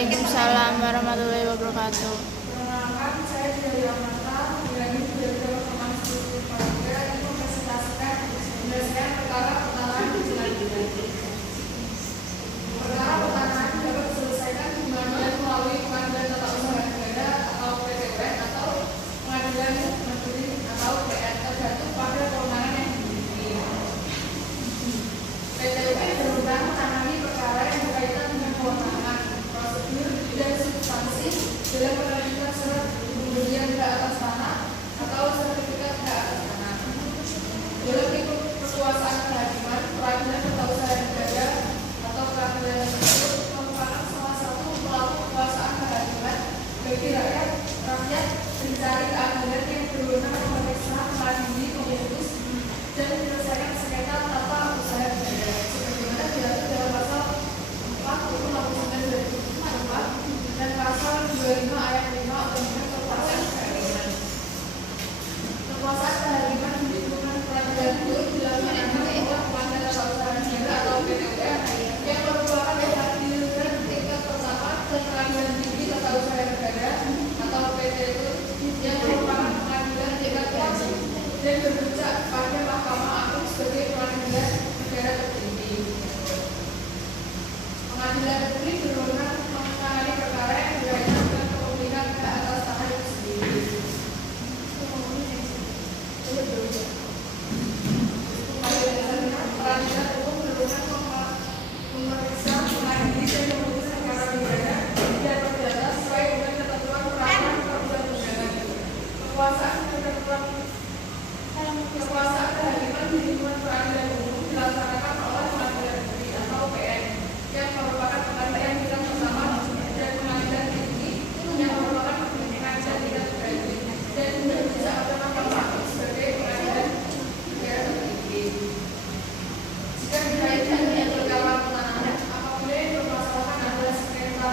Waalaikumsalam warahmatullahi wabarakatuh. Perkenalkan, saya dari Amata, Direktur Direktur Informasi Keluarga mempresentasikan menyelesaikan perkara pertanahan di pengadilan. Perkara pertanahan dapat diselesaikan di pengadilan melalui pengadilan tata usaha negara atau PT-UN atau pengadilan negeri atau PN tergantung pada kewenangan yang dimiliki. PT-UN berwenang menangani perkara yang berkaitan dengan kewenangan, prosedur, dan substansi dalam penerbitan surat pemberian hak atas tanah atau sertifikat hak atas tanah. Dalam lingkup kekuasaan kehakiman, peradilan tata usaha negara atau peradilan tersebut merupakan salah satu pelaku kekuasaan kehakiman bagi rakyat mencari keadilan yang berwenang memeriksa, mengadili, memutus, dan menyelesaikan sengketa tata usaha negara sebagaimana diatur dalam pasal 4 UU 49/2004 dan pasal 25 ayat 5 Undang-Undang Kekuasaan Kehakiman. Kekuasaan kehakiman di lingkungan peradilan itu dilaksanakan oleh pengadilan tata usaha negara atau PT-UN yang merupakan peradilan tingkat pertama dan peradilan tinggi tata usaha negara atau PT-UN yang merupakan pengadilan tingkat tinggi dan berpijak pada Mahkamah Agung sebagai pengadilan negara tertinggi. Pengadilan negeri berwenang menangani perkara yang berkaitan dengan kepemilikan hak atas tanah itu sendiri. Peradilan umum berwenang memeriksa, mengadili, dan memutus perkara pidana dan perdata sesuai dengan ketentuan peraturan perundang-undangan. Kekuasaan kehakiman di lingkungan peradilan umum dilaksanakan oleh pengadilan negeri atau PN yang merupakan pengadilan tingkat pertama dan pengadilan tinggi yang merupakan pengadilan tingkat tertinggi dan berpijak pada Mahkamah Agung sebagai pengadilan negara tertinggi. Jika dikaitkan dengan perkara pertanahan, apabila yang bermasalahkan adalah sengketa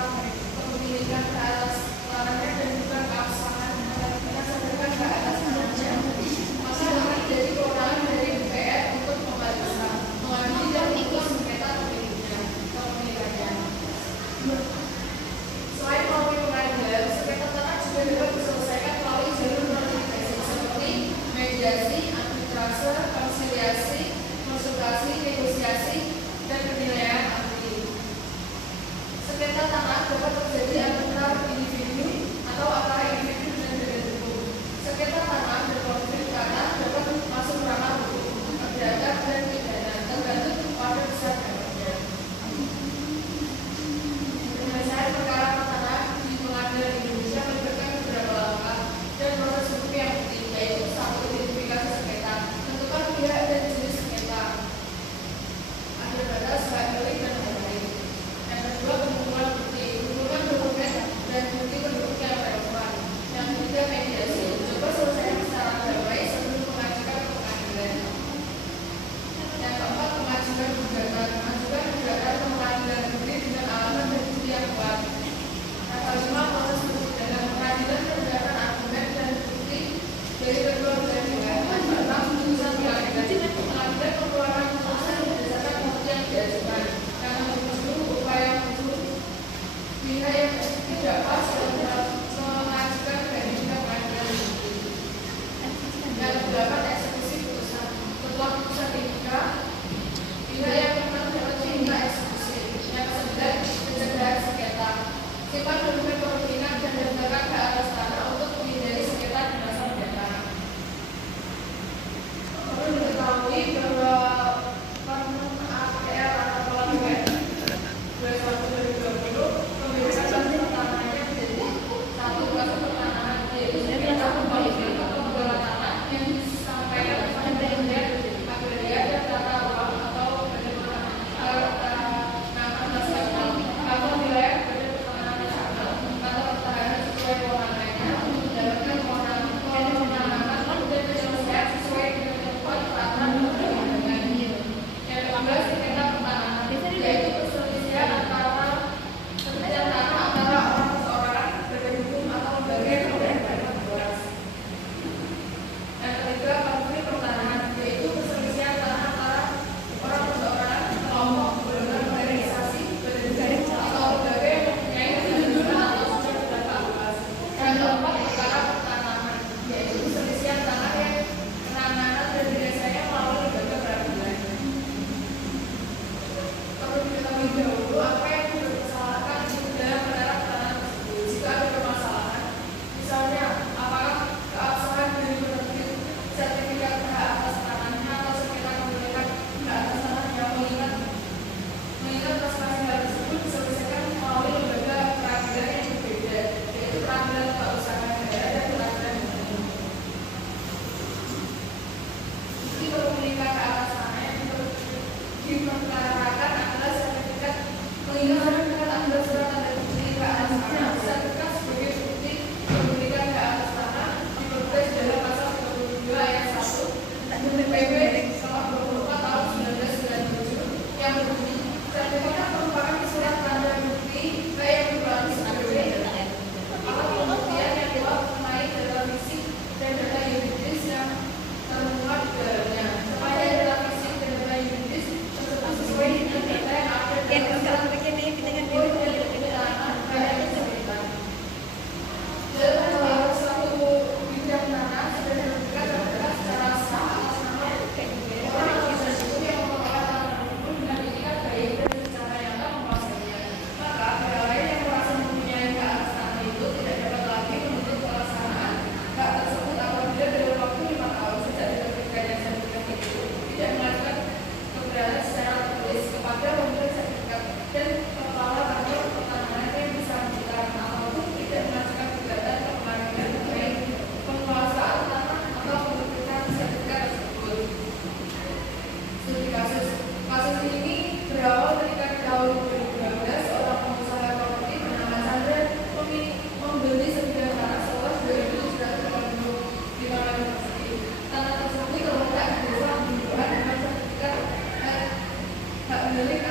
kepemilikan hak atas tanahnya dan bukan keabsahan berdasarkan hak atas tanahnya, maka akan jadi kewenangan dari DPR untuk memeriksa, mengadili, dan memutus sengketa kepemilikannya. Selain melalui pengadilan, sengketa tanah juga dapat diselesaikan melalui jalur notifikasi seperti mediasi, arbitrase, konsiliasi, konsultasi, negosiasi, dan penilaian ahli. Sengketa tanah dapat terjadi antara individu atau antara individu dan badan hukum. Sengketa tanah dan konflik tanah dapat masuk ranah hukum, perdata, dan pidana tergantung pada besar dampaknya. Penyelesaian perkara pertanahan di pengadilan Indonesia melibatkan beberapa langkah dan proses hukum yang penting, yaitu 1. Identifikasi sengketa, tentukan pihak dan jenis sengketa, ada batas, hak milik, dan lain-lain. Yang kedua, pengumpulan bukti, kumpulkan dokumen dan bukti penduduk yang relevan. Yang ketiga, mediasi, coba selesaikan secara damai sebelum mengajukan ke pengadilan. Yang keempat, pengajuan gugatan, mengajukan gugatan ke pengadilan negeri dengan alasan dan bukti yang kuat. Yang kelima, proses persidangan, pengadilan menggunakan argumen dan bukti dari kedua belah pihak. Yang keenam, putusan pengadilan, pengadilan mengeluarkan putusan berdasarkan bukti yang diajukan. Yang ketujuh, upaya hukum pihak yang tidak pas dalam mengajukan banding ke pengadilan negeri. Yang kedelapan, eksekusi putusan. Setelah putusan dibuka, pihak yang menang dapat diminta eksekusi. Yang kesembilan, pencegahan sengketa. Simpan dokumen kepemilikan dan daftarkan hak atas tanah untuk menghindari sengketa di masa mendatang. Perlu diketahui bahwa APR atau Pelabuhan 21/2020 membedakan batas pertanahannya menjadi 1. Batas pertanahan yaitu sengketa kepemilikan atau penggunaan tanah yang disampaikan kepada pihak agraria dan tata ruang atau badan pertanahan nasional atau wilayah badan pertanahan nasional atau pertahanan sesuai kewenangannya untuk menjalankan kewenangan dan penyelesaian sesuai dengan ketentuan peraturan perundang-undangan. Yang kedua, sengketa pertanahan yaitu mengetahui dahulu apa yang dipermasalahkan dalam penerapan tanah tersebut. Jika ada permasalahan, misalnya apakah keabsahan dari penerbit sertifikat hak atas tanahnya atau sengketa kepemilikan hak atas tanahnya, mengingat prestasi hal tersebut diselesaikan melalui lembaga peradilan yang berbeda, yaitu peradilan tata usaha negara dan peradilan umum. Bukti kepemilikan hak atas tanah yang diperkarakan adalah sertifikat sertifikat adalah surat tanda bukti hak atas tanah. Sertifikat sebagai bukti kepemilikan hak atas tanah diperlukan dalam pasal 32 ayat 1 PP nomor 24 tahun 1997 yang berbunyi sertifikat merupakan surat tanda bukti baik yang berbasis sebagai alat pembuktian yang telah mengenai data fisik dan data yuridis yang termuat di dalamnya. Supaya data fisik dan data yuridis tersebut sesuai dengan data yang ada dalam surat dalam hal suatu bidang tanah sudah dilakukan terdapat secara sah atas nama orang atau tersebut yang merupakan tanah tersebut dengan itikat baik dan secara nyata menguasainya. Maka pihak lain yang merasa mempunyai hak atas tanah itu tidak dapat lagi menuntut pelaksanaan hak tersebut apabila dalam waktu 5 tahun sejak diterbitkannya sertifikat itu tidak mengajukan keberatan secara tertulis kepada pemilik sertifikat dan kepala kantor pertanahan yang bersangkutan ataupun tidak mengajukan gugatan ke pengadilan mengenai penguasaan tanah atau penerbitan sertifikat tersebut. Studi kasus ini berawal ketika tahun 2012 seorang pengusaha properti bernama Chandra membeli sebidang tanah seluas 2.785 meter persegi. Tanah tersebut terletak di desa Bunduan dengan sertifikat hak milik